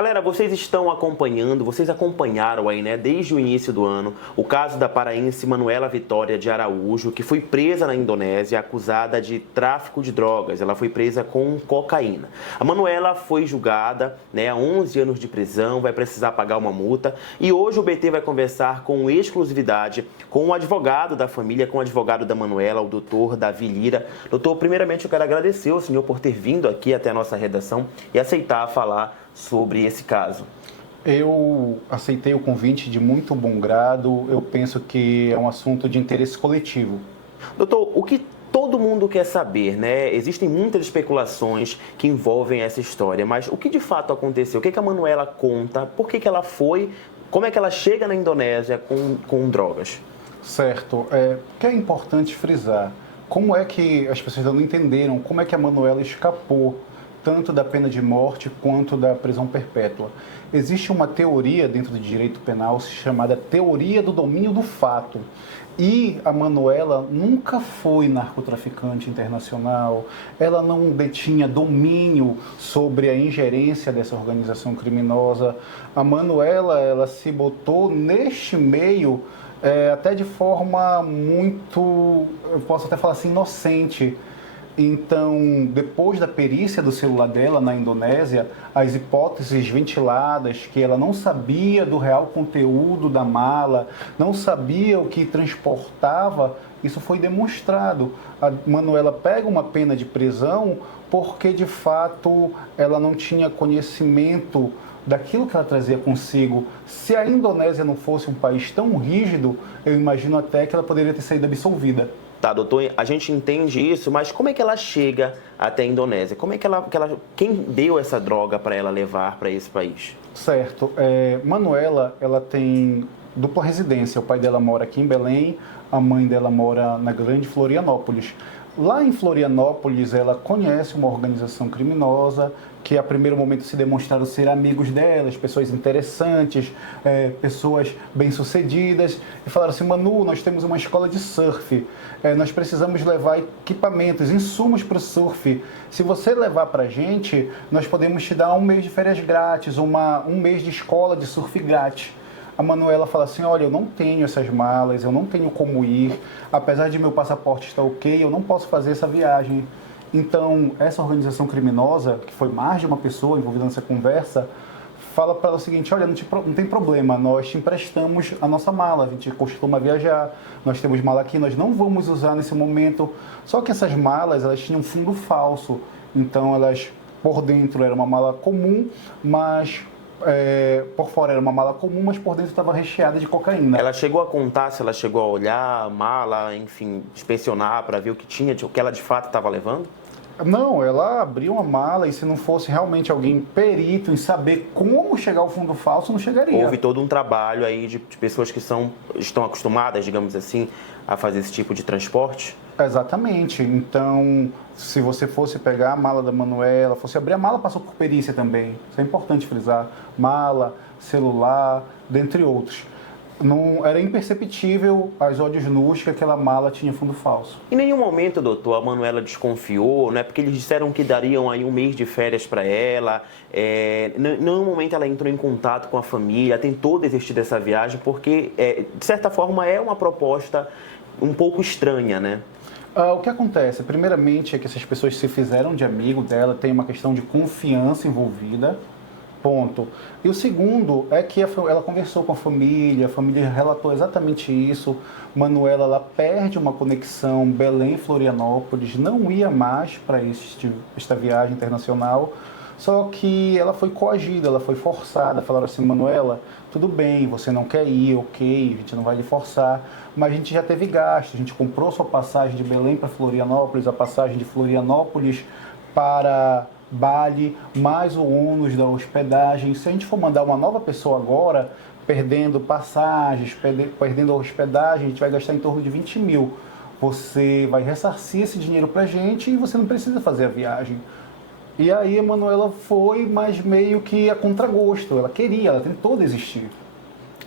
Galera, vocês estão acompanhando, vocês acompanharam aí, né, desde o início do ano, o caso da paraense Manuela Vitória de Araújo, que foi presa na Indonésia, acusada de tráfico de drogas. Ela foi presa com cocaína. A Manuela foi julgada, né, a 11 anos de prisão, vai precisar pagar uma multa. E hoje o BT vai conversar com exclusividade com o advogado da família, com o advogado da Manuela, o doutor Davi Lira. Doutor, primeiramente eu quero agradecer ao senhor por ter vindo aqui até a nossa redação e aceitar falar sobre esse caso. Eu aceitei o convite de muito bom grado. Eu penso que é um assunto de interesse coletivo. Doutor, o que todo mundo quer saber, né? Existem muitas especulações que envolvem essa história, mas o que de fato aconteceu? O que a Manuela conta? Por que ela foi? Como é que ela chega na Indonésia com drogas? Certo. O que é importante frisar? Como é que as pessoas ainda não entenderam como é que a Manuela escapou tanto da pena de morte quanto da prisão perpétua? Existe uma teoria dentro do direito penal chamada teoria do domínio do fato. E a Manuela nunca foi narcotraficante internacional, ela não detinha domínio sobre a ingerência dessa organização criminosa. A Manuela, ela se botou neste meio até de forma muito, eu posso até falar assim, inocente. Então, depois da perícia do celular dela na Indonésia, as hipóteses ventiladas, que ela não sabia do real conteúdo da mala, não sabia o que transportava, isso foi demonstrado. A Manuela pega uma pena de prisão porque, de fato, ela não tinha conhecimento daquilo que ela trazia consigo. Se a Indonésia não fosse um país tão rígido, eu imagino até que ela poderia ter saído absolvida. Tá, doutor, a gente entende isso, mas como é que ela chega até a Indonésia? Como é que quem deu essa droga para ela levar para esse país? Certo. Manuela, ela tem dupla residência. O pai dela mora aqui em Belém, a mãe dela mora na Grande Florianópolis. Lá em Florianópolis, ela conhece uma organização criminosa que, a primeiro momento, se demonstraram ser amigos delas, pessoas interessantes, pessoas bem-sucedidas, e falaram assim: Manu, nós temos uma escola de surf, nós precisamos levar equipamentos, insumos para o surf. Se você levar para a gente, nós podemos te dar um mês de férias grátis, um mês de escola de surf grátis. A Manuela fala assim: olha, eu não tenho essas malas, eu não tenho como ir, apesar de meu passaporte estar ok, eu não posso fazer essa viagem. Então, essa organização criminosa, que foi mais de uma pessoa envolvida nessa conversa, fala para ela o seguinte: olha, não tem problema, nós te emprestamos a nossa mala, a gente costuma viajar, nós temos mala aqui, nós não vamos usar nesse momento. Só que essas malas, elas tinham fundo falso, então elas, por dentro era uma mala comum, mas por fora era uma mala comum, mas por dentro estava recheada de cocaína. Ela chegou a contar se ela chegou a olhar a mala, enfim, inspecionar para ver o que tinha, o que ela de fato estava levando? Não, ela abriu uma mala e, se não fosse realmente alguém perito em saber como chegar ao fundo falso, não chegaria. Houve todo um trabalho aí de pessoas que estão acostumadas, digamos assim, a fazer esse tipo de transporte? Exatamente. Então, se você fosse pegar a mala da Manuela, fosse abrir a mala, passou por perícia também. Isso é importante frisar. Mala, celular, dentre outros. Não, era imperceptível aos olhos nus que aquela mala tinha fundo falso. Em nenhum momento, doutor, a Manuela desconfiou, né? Porque eles disseram que dariam aí um mês de férias para ela. Em nenhum momento ela entrou em contato com a família, tentou desistir dessa viagem, porque, de certa forma, é uma proposta um pouco estranha, né? O que acontece, primeiramente, é que essas pessoas se fizeram de amigo dela, tem uma questão de confiança envolvida. Ponto. E o segundo é que ela conversou com a família relatou exatamente isso. Manuela, ela perde uma conexão Belém-Florianópolis, não ia mais para esta viagem internacional, só que ela foi coagida, ela foi forçada. Falaram assim: Manuela, tudo bem, você não quer ir, ok, a gente não vai lhe forçar, mas a gente já teve gasto, a gente comprou sua passagem de Belém para Florianópolis, a passagem de Florianópolis para Bali, mais o ônus da hospedagem. Se a gente for mandar uma nova pessoa agora, perdendo passagens, perdendo a hospedagem, a gente vai gastar em torno de 20 mil. Você vai ressarcir esse dinheiro pra gente e você não precisa fazer a viagem. E aí a Manuela foi, mas meio que a contragosto. Ela queria, ela tentou desistir.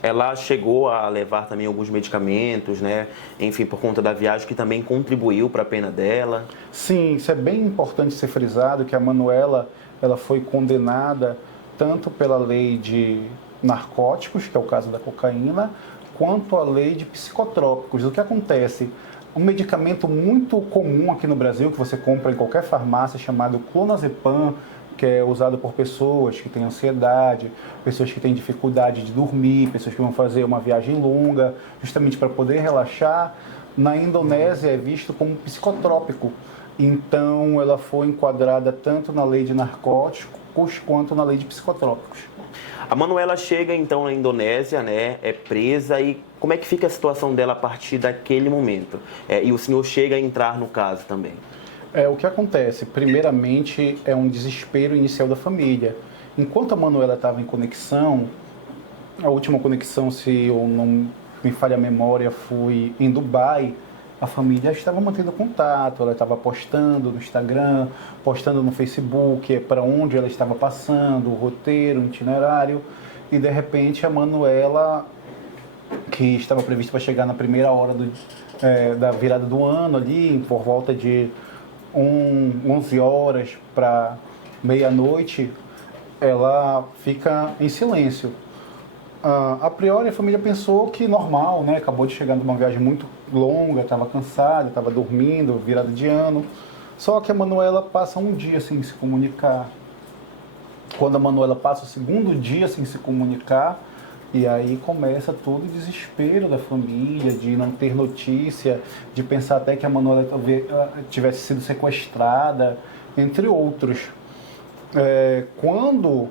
Ela chegou a levar também alguns medicamentos, né? Enfim, por conta da viagem, que também contribuiu para a pena dela. Sim, isso é bem importante ser frisado, que a Manuela, ela foi condenada tanto pela lei de narcóticos, que é o caso da cocaína, quanto a lei de psicotrópicos. O que acontece? Um medicamento muito comum aqui no Brasil, que você compra em qualquer farmácia, chamado clonazepam, que é usado por pessoas que têm ansiedade, pessoas que têm dificuldade de dormir, pessoas que vão fazer uma viagem longa, justamente para poder relaxar. Na Indonésia é visto como psicotrópico. Então, ela foi enquadrada tanto na lei de narcóticos quanto na lei de psicotrópicos. A Manuela chega então na Indonésia, né, é presa, e como é que fica a situação dela a partir daquele momento? E o senhor chega a entrar no caso também? O que acontece? Primeiramente, é um desespero inicial da família. Enquanto a Manuela estava em conexão, a última conexão, se eu não me falha a memória, foi em Dubai, a família estava mantendo contato, ela estava postando no Instagram, postando no Facebook para onde ela estava passando, o roteiro, o itinerário, e de repente a Manuela, que estava prevista para chegar na primeira hora da virada do ano ali, por volta de 11 horas para meia-noite, ela fica em silêncio. A priori, a família pensou que normal, né? Acabou de chegar de uma viagem muito longa, estava cansada, estava dormindo, virada de ano. Só que a Manuela passa um dia sem se comunicar. Quando a Manuela passa o segundo dia sem se comunicar, e aí começa todo o desespero da família, de não ter notícia, de pensar até que a Manuela talvez tivesse sido sequestrada, entre outros. Quando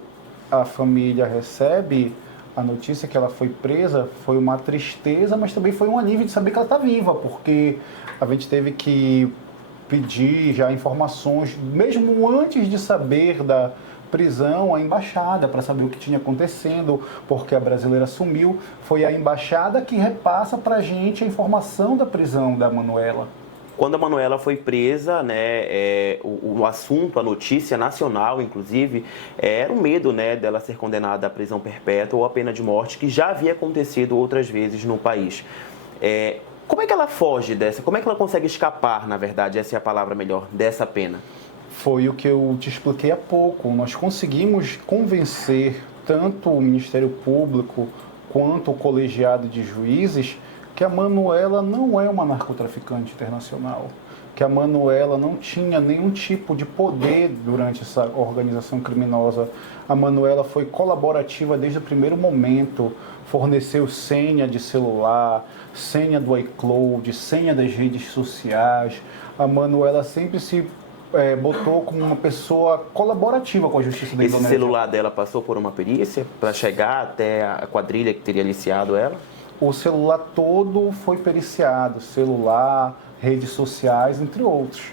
a família recebe a notícia que ela foi presa, foi uma tristeza, mas também foi um alívio de saber que ela está viva, porque a gente teve que pedir já informações, mesmo antes de saber da prisão, a embaixada, para saber o que tinha acontecendo, porque a brasileira sumiu. Foi a embaixada que repassa para a gente a informação da prisão da Manuela. Quando a Manuela foi presa, né, o assunto, a notícia nacional, inclusive, era o medo, né, dela ser condenada à prisão perpétua ou à pena de morte, que já havia acontecido outras vezes no país. Como é que ela foge dessa? Como é que ela consegue escapar, na verdade, essa é a palavra melhor, dessa pena? Foi o que eu te expliquei há pouco. Nós conseguimos convencer tanto o Ministério Público quanto o colegiado de juízes que a Manuela não é uma narcotraficante internacional, que a Manuela não tinha nenhum tipo de poder durante essa organização criminosa. A Manuela foi colaborativa desde o primeiro momento, forneceu senha de celular, senha do iCloud, senha das redes sociais. A Manuela sempre se botou como uma pessoa colaborativa com a justiça da Indonésia. Esse celular dela passou por uma perícia para chegar até a quadrilha que teria aliciado ela? O celular todo foi periciado, celular, redes sociais, entre outros.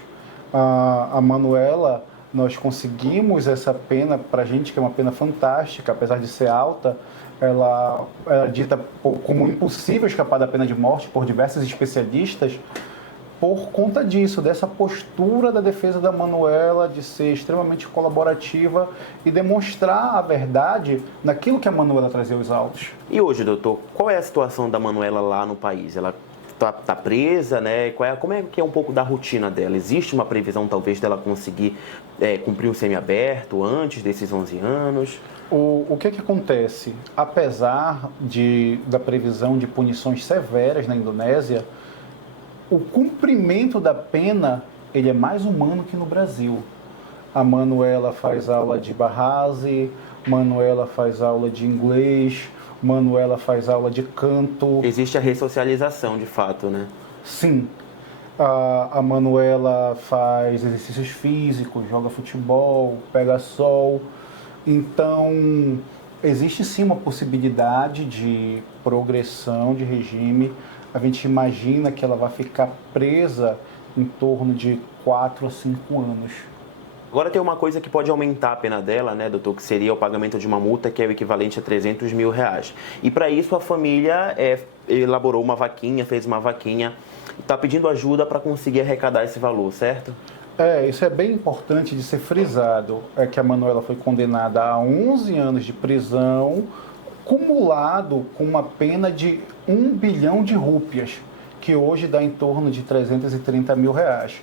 A Manuela, nós conseguimos essa pena, para a gente que é uma pena fantástica, apesar de ser alta, ela é dita como impossível escapar da pena de morte por diversos especialistas, por conta disso, dessa postura da defesa da Manuela, de ser extremamente colaborativa e demonstrar a verdade naquilo que a Manuela trazia aos autos. E hoje, doutor, qual é a situação da Manuela lá no país? Ela tá presa, né? Como é que é um pouco da rotina dela? Existe uma previsão, talvez, dela conseguir cumprir um semiaberto antes desses 11 anos? O que acontece? Apesar da previsão de punições severas na Indonésia, o cumprimento da pena, ele é mais humano que no Brasil. A Manuela faz aula de Bahasa, Manuela faz aula de inglês, Manuela faz aula de canto. Existe a ressocialização, de fato, né? Sim. A Manuela faz exercícios físicos, joga futebol, pega sol. Então, existe sim uma possibilidade de progressão de regime. A gente imagina que ela vai ficar presa em torno de 4 a 5 anos. Agora tem uma coisa que pode aumentar a pena dela, né, doutor, que seria o pagamento de uma multa que é o equivalente a 300 mil reais. E para isso a família elaborou uma vaquinha, fez uma vaquinha, e está pedindo ajuda para conseguir arrecadar esse valor, certo? Isso é bem importante de ser frisado. É que a Manuela foi condenada a 11 anos de prisão, cumulado com uma pena de 1 bilhão de rúpias, que hoje dá em torno de 330 mil reais.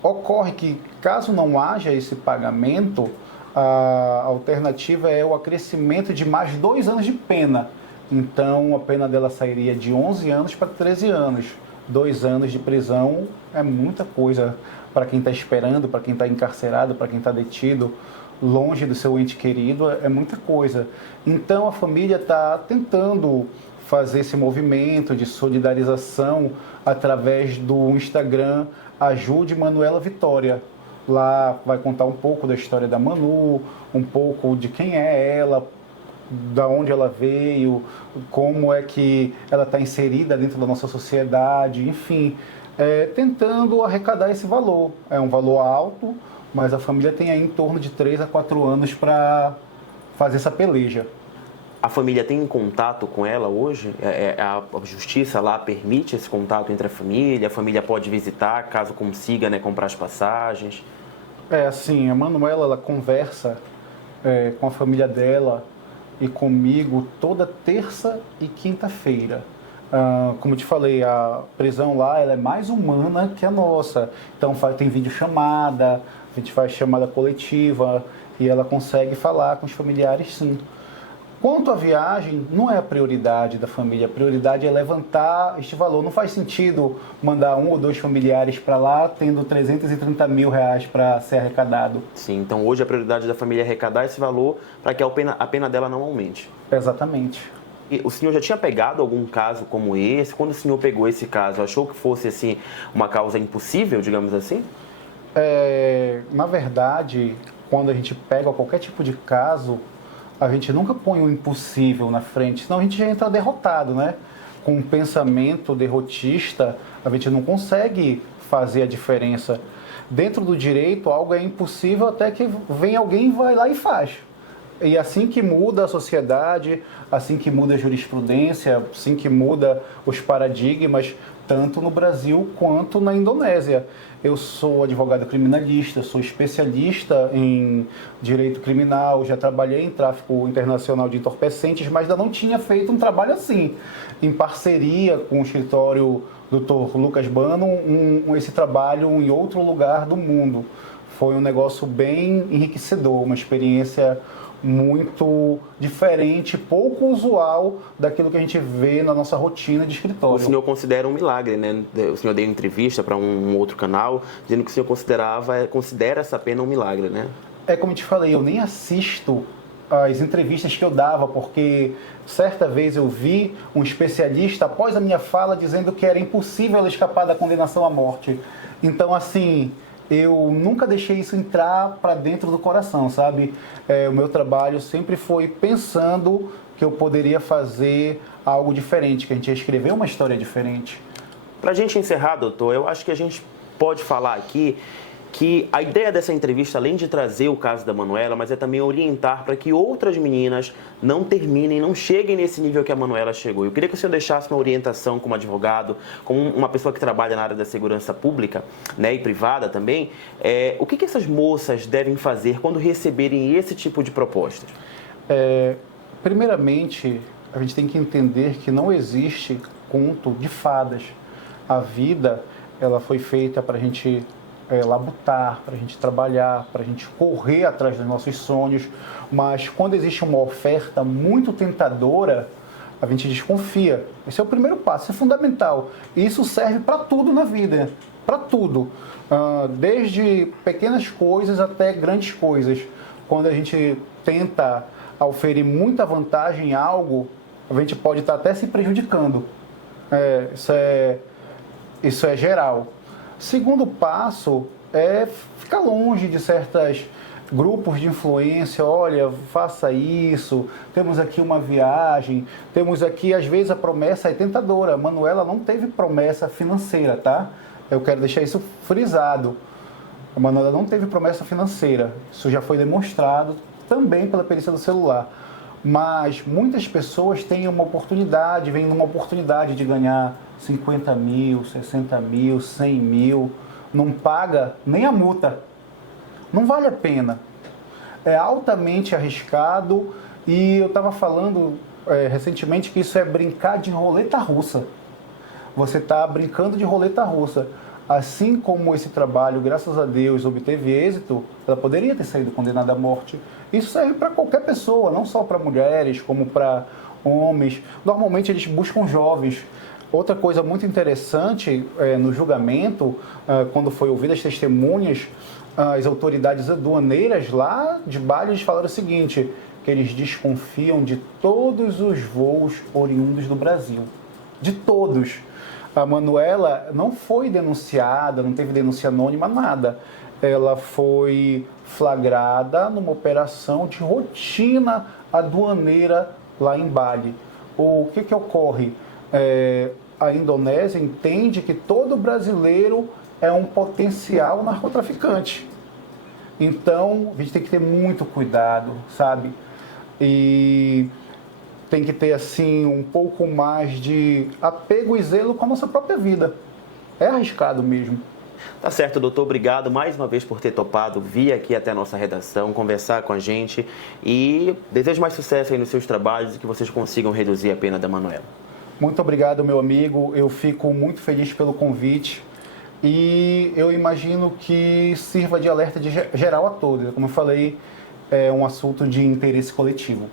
Ocorre que, caso não haja esse pagamento, A alternativa é o acrescimento de mais 2 anos de pena. Então, a pena dela sairia de 11 anos para 13 anos. 2 anos de prisão é muita coisa para quem está esperando, para quem está encarcerado, para quem está detido, longe do seu ente querido, é muita coisa. Então, a família está tentando fazer esse movimento de solidarização através do Instagram Ajude Manuela Vitória. Lá vai contar um pouco da história da Manu, um pouco de quem é ela, da onde ela veio, como é que ela está inserida dentro da nossa sociedade, enfim, tentando arrecadar esse valor. É um valor alto, mas a família tem aí em torno de 3 a 4 anos para fazer essa peleja. A família tem contato com ela hoje? A justiça lá permite esse contato entre a família pode visitar caso consiga, né, comprar as passagens? Assim, a Manuela, ela conversa com a família dela e comigo toda terça e quinta-feira. Como eu te falei, a prisão lá ela é mais humana que a nossa. Então tem videochamada, a gente faz chamada coletiva e ela consegue falar com os familiares, sim. Quanto à viagem, não é a prioridade da família, a prioridade é levantar este valor. Não faz sentido mandar 1 ou 2 familiares para lá, tendo 330 mil reais para ser arrecadado. Sim, então hoje a prioridade da família é arrecadar esse valor para que a pena dela não aumente. Exatamente. E o senhor já tinha pegado algum caso como esse? Quando o senhor pegou esse caso, achou que fosse assim uma causa impossível, digamos assim? Na verdade, quando a gente pega qualquer tipo de caso, a gente nunca põe o impossível na frente, senão a gente já entra derrotado, né? Com um pensamento derrotista, a gente não consegue fazer a diferença. Dentro do direito, algo é impossível até que vem alguém, vai lá e faz. E assim que muda a sociedade, assim que muda a jurisprudência, assim que muda os paradigmas, tanto no Brasil quanto na Indonésia. Eu sou advogado criminalista, sou especialista em direito criminal, já trabalhei em tráfico internacional de entorpecentes, mas ainda não tinha feito um trabalho assim, em parceria com o escritório Dr. Lucas Bano, esse trabalho em outro lugar do mundo. Foi um negócio bem enriquecedor, uma experiência muito diferente, pouco usual daquilo que a gente vê na nossa rotina de escritório. O senhor considera um milagre, né? O senhor deu entrevista para um outro canal, dizendo que o senhor considera essa pena um milagre, né? Como eu te falei, eu nem assisto as entrevistas que eu dava, porque certa vez eu vi um especialista, após a minha fala, dizendo que era impossível ela escapar da condenação à morte. Então, assim, eu nunca deixei isso entrar para dentro do coração, sabe? O meu trabalho sempre foi pensando que eu poderia fazer algo diferente, que a gente ia escrever uma história diferente. Para a gente encerrar, doutor, eu acho que a gente pode falar aqui que a ideia dessa entrevista, além de trazer o caso da Manuela, mas é também orientar para que outras meninas não terminem, não cheguem nesse nível que a Manuela chegou. Eu queria que o senhor deixasse uma orientação como advogado, como uma pessoa que trabalha na área da segurança pública, né, e privada também. O que essas moças devem fazer quando receberem esse tipo de propostas? Primeiramente, a gente tem que entender que não existe conto de fadas. A vida, ela foi feita para a gente labutar, para a gente trabalhar, para a gente correr atrás dos nossos sonhos, mas quando existe uma oferta muito tentadora, a gente desconfia. Esse é o primeiro passo, isso é fundamental. E isso serve para tudo na vida, para tudo. Desde pequenas coisas até grandes coisas. Quando a gente tenta oferir muita vantagem em algo, a gente pode estar até se prejudicando. Isso é geral. Segundo passo é ficar longe de certos grupos de influência. Olha, faça isso, temos aqui uma viagem, temos aqui, às vezes a promessa é tentadora. A Manuela não teve promessa financeira, tá? Eu quero deixar isso frisado. A Manuela não teve promessa financeira, isso já foi demonstrado também pela perícia do celular. Mas muitas pessoas têm uma oportunidade, vêm numa oportunidade de ganhar 50 mil, 60 mil, 100 mil, não paga nem a multa. Não vale a pena. É altamente arriscado e eu estava falando recentemente que isso é brincar de roleta russa. Você está brincando de roleta russa. Assim como esse trabalho, graças a Deus, obteve êxito, ela poderia ter saído condenada à morte. Isso serve para qualquer pessoa, não só para mulheres, como para homens. Normalmente eles buscam jovens. Outra coisa muito interessante no julgamento, quando foi ouvidas as testemunhas, as autoridades aduaneiras lá de Bali eles falaram o seguinte, que eles desconfiam de todos os voos oriundos do Brasil. De todos. A Manuela não foi denunciada, não teve denúncia anônima, nada. Ela foi flagrada numa operação de rotina aduaneira lá em Bali. O que ocorre? A Indonésia entende que todo brasileiro é um potencial narcotraficante. Então, a gente tem que ter muito cuidado, sabe? E tem que ter, assim, um pouco mais de apego e zelo com a nossa própria vida. É arriscado mesmo. Tá certo, doutor. Obrigado mais uma vez por ter topado vir aqui até a nossa redação, conversar com a gente e desejo mais sucesso aí nos seus trabalhos e que vocês consigam reduzir a pena da Manuela. Muito obrigado, meu amigo. Eu fico muito feliz pelo convite e eu imagino que sirva de alerta geral a todos. Como eu falei, é um assunto de interesse coletivo.